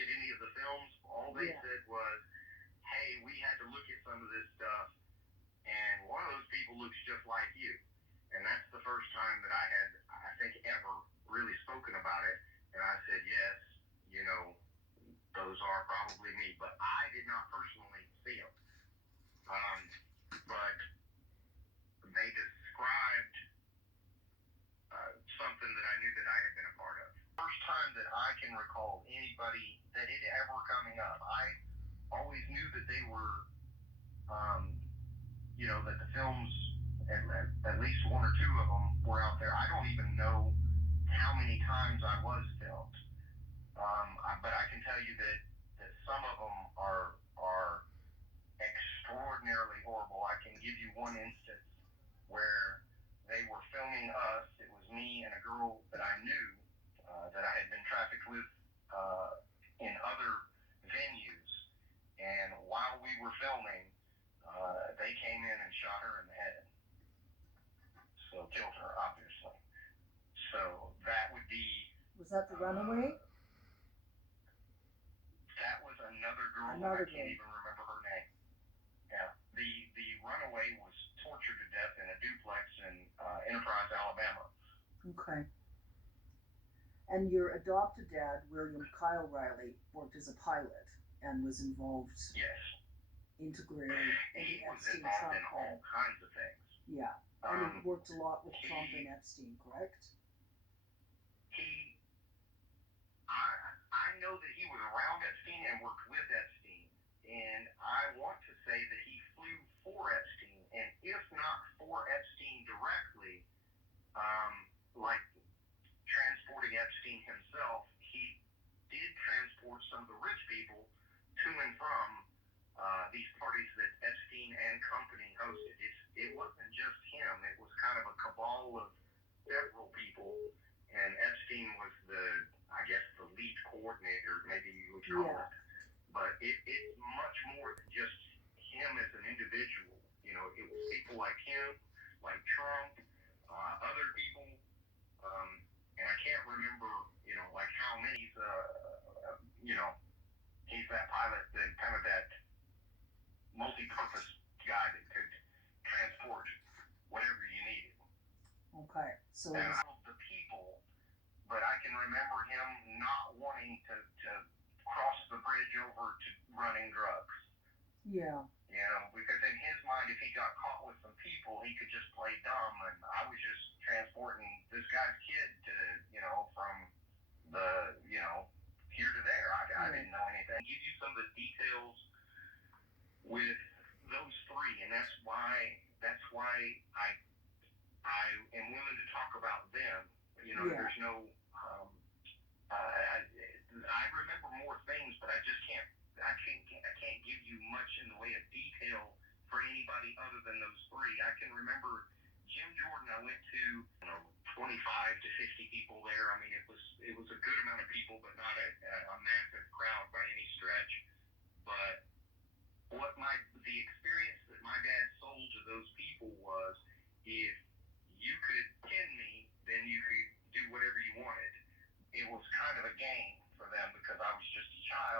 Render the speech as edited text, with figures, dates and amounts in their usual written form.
at any of the films. All they said was, hey, we had to look at some of this stuff, and one of those people looks just like you. And that's the first time that I had, I think, ever really spoken about it. And I said, yes, you know, those are probably me. But I did not personally see them. But they described something that I knew that I had been a part of. First time that I can recall anybody that it ever coming up. I always knew that they were, you know, that the films, at least one or two of them were out there. I don't even know how many times I was filmed. But I can tell you that some of them are extraordinarily horrible. I can give you one instance where they were filming us. It was me and a girl that I knew that I had been trafficked with in other venues. And while we were filming, they came in and shot her in the head. So killed her, obviously. So that would be... Was that the runaway? That was another girl. I can't even remember her name. Yeah. The runaway was tortured to death in a duplex in Enterprise, Alabama. Okay. And your adopted dad, William Kyle Riley, worked as a pilot and was involved integrally in the Epstein Trump in all kinds of things. Yeah. And he worked a lot with Trump and Epstein, correct? I know that he was around Epstein and worked with Epstein. And I want to say that he flew for Epstein. And if not for Epstein directly, like transporting Epstein himself, he did transport some of the rich people to and from these parties that Epstein and company hosted. It wasn't just him. It was kind of a cabal of several people, and Epstein was the lead coordinator, maybe you would call it. But it's much more than just him as an individual. You know, it was people like him, like Trump, other people, and I can't remember, you know, like how many, you know, he's that pilot, that kind of that multi-purpose guy that could transport whatever you needed. Okay, so and the people, but I can remember him not wanting to cross the bridge over to running drugs. Yeah. You know, because in his mind, if he got caught with some people, he could just play dumb, and I was just transporting this guy's kid to, you know, from the, you know, here to there. I didn't know anything. I give you some of the details with those three, and that's why I am willing to talk about them. You know, there's no, I remember more things, but I can't give you much in the way of detail for anybody other than those three. I can remember Jim Jordan. I went to, you know, 25 to 50 people there. I mean, it was a good amount of people, but not a massive crowd by any stretch. But the experience that my dad sold to those people was, if you could pin me, then you could do whatever you wanted. It was kind of a game for them because I was just a child.